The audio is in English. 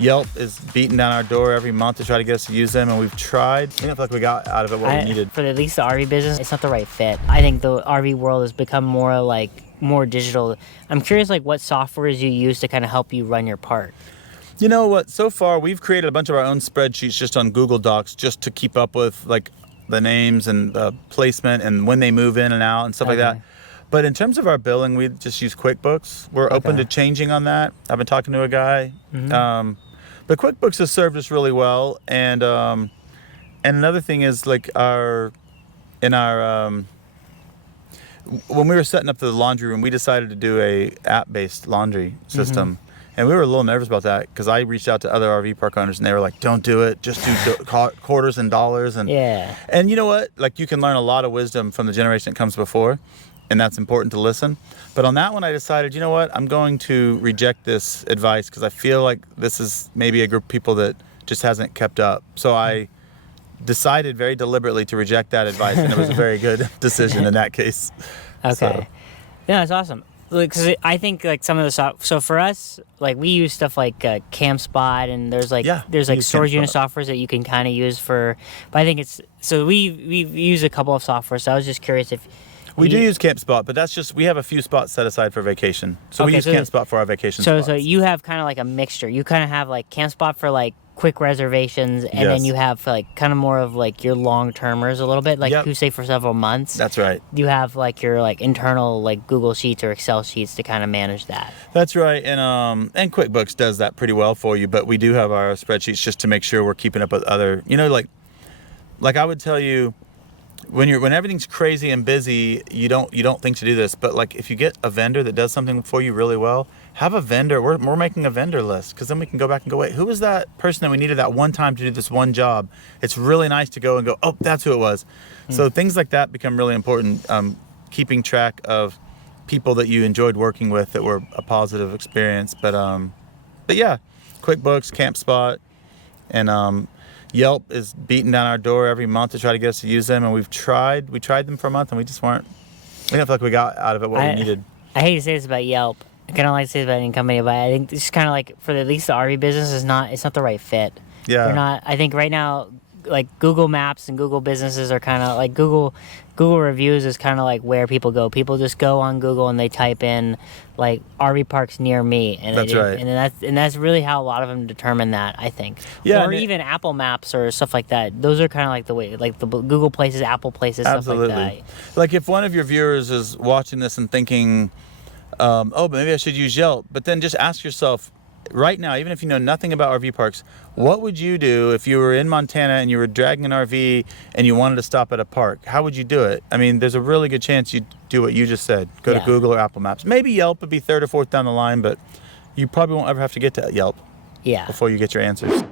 Yelp is beating down our door every month to try to get us to use them, and we've tried. We don't feel like we got out of it what we needed. For at least the RV business, it's not the right fit. I think the RV world has become more digital. I'm curious what softwares you use to kind of help you run your park. You know what? So far, we've created a bunch of our own spreadsheets just on Google Docs just to keep up with the names and the placement and when they move in and out and stuff like that. But in terms of our billing, we just use QuickBooks. We're open to changing on that. I've been talking to a guy. But QuickBooks has served us really well. And another thing is when we were setting up the laundry room, we decided to do a app-based laundry system. And we were a little nervous about that because I reached out to other RV park owners and they were like, don't do it. Just do quarters and dollars. And and you know what? You can learn a lot of wisdom from the generation that comes before. And that's important to listen. But on that one, I decided, you know what? I'm going to reject this advice because I feel like this is maybe a group of people that just hasn't kept up. So I decided very deliberately to reject that advice, and it was a very good decision in that case. Yeah, that's awesome. Because I think some of the so for us, we use stuff like CamSpot, and there's storage unit softwares that you can kind of use for. But I think we've used a couple of software. So I was just curious if. We do use CamSpot, but that's just, we have a few spots set aside for vacation. So we use CamSpot for our vacation spots. So you have kind of a mixture. You kind of have CamSpot for quick reservations, and then you have kind of more of your long-termers a little bit, who stay for several months. That's right. You have your internal Google Sheets or Excel sheets to kind of manage that. That's right, and QuickBooks does that pretty well for you, but we do have our spreadsheets just to make sure we're keeping up with other, like I would tell you, when everything's crazy and busy, you don't think to do this. But if you get a vendor that does something for you really well, have a vendor. We're making a vendor list because then we can go back and go, wait, who was that person that we needed that one time to do this one job? It's really nice to go and go, oh, that's who it was. So things like that become really important. Keeping track of people that you enjoyed working with that were a positive experience. But yeah, QuickBooks, CamSpot, and Yelp is beating down our door every month to try to get us to use them, and we tried them for a month, and we didn't feel like we got out of it what we needed. I hate to say this about Yelp. I kind of like to say this about any company, but I think it's kind of for at least the RV business it's not the right fit. Yeah. I think right now, Google Maps and Google businesses are kind of Google reviews is kind of where people go. People just go on Google and they type in RV parks near me, and that's right. And that's really how a lot of them determine that, I think. Yeah. Or even Apple Maps or stuff like that. Those are kind of the way the Google Places, Apple Places, absolutely. Stuff like that. If one of your viewers is watching this and thinking, but maybe I should use Yelp, but then just ask yourself right now, even if you know nothing about RV parks, what would you do if you were in Montana and you were dragging an RV and you wanted to stop at a park? How would you do it? I mean, there's a really good chance you'd do what you just said. Go to Google or Apple Maps. Maybe Yelp would be third or fourth down the line, but you probably won't ever have to get to Yelp before you get your answers.